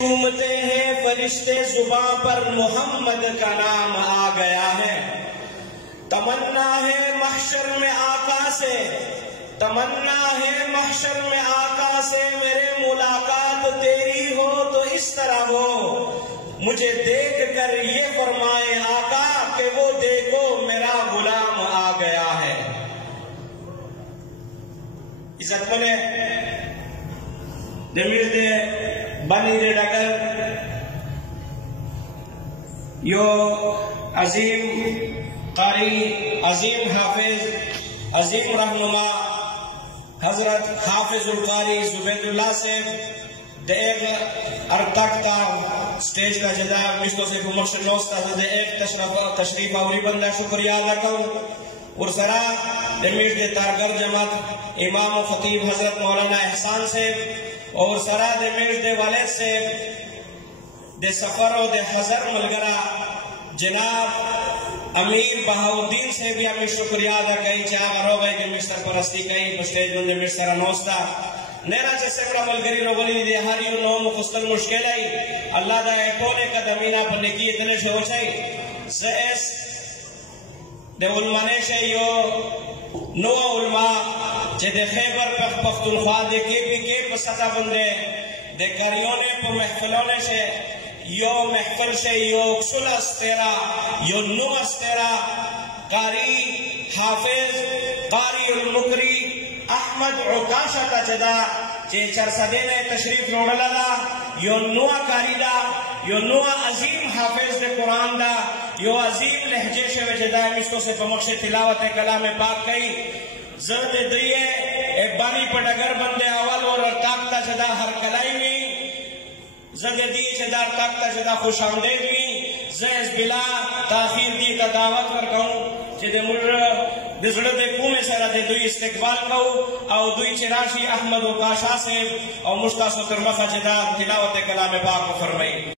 گھومتے ہیں فرشتے زباں پر محمد کا نام آ گیا ہے۔ تمنا ہے محشر میں آقا سے، تمنا ہے محشر میں آقا سے، میرے ملاقات تیری ہو تو اس طرح ہو، مجھے دیکھ کر یہ فرمائے آقا کہ وہ دیکھو میرا غلام آ گیا ہے۔ عزت ملے دمیر دے بنی دے ڈگر یو عظیم قاری، عظیم حافظ، عظیم رہنما حضرت حافظ القاری زبید اللہ سے دے ایک ارتک کا سٹیج کا جدا مشتو سے بمشن نوستا دے ایک تشریف آوری بندہ شکریہ ادا کروں اور سرا دمیر دے تارگر جماعت امام و خطیب حضرت مولانا احسان سے اور سرا دمیر دے والد سے دے سفر و دے حضر ملگرہ جناب امیر بہاؤدین سے بھی ہمیں شکریہ ادا کئی چاہ رو گئے کہ مشتر پرستی کئی مشتر جن دے مشتر نوستا نیرہ جیسے بڑا ملگری رو گلی دے ہاری و نوم خستل مشکل آئی اللہ دا ایٹونے کا دمینہ پر نکی اتنے شو چاہی زیس دے علمانے سے یو نو علماء جے دے خیبر پختونخوا دے کے بھی کے پسطہ بندے دے کریونے پا محفلونے سے یو محفل سے یو اکسل استیرہ یو نو استیرہ قاری حافظ قاری المکری احمد عکاشہ تا جدا چے چرسدے نے تشریف روڑلا دا یو نوہ کاری دا یو نوہ عظیم حافظ دے قرآن دا یو عظیم لہجے سے وجدہ مشتوں سے پمکش تلاوت کلام پاک کئی زرد دریئے ایک بانی پر ڈگر بندے اول اور ارتاقتا جدا ہر کلائی میں زرد دیئے جدا ارتاقتا جدا خوش آمدید میں زیز بلا تاخیر دی تا دعوت پر کہوں جدے مجھر دزڑ دے کومے سرہ دے دوی استقبال کہو او دوی چراشی احمد و کاشا سے او مشتاس و ترمخہ جدا تلاوت کلام پاک فرمائی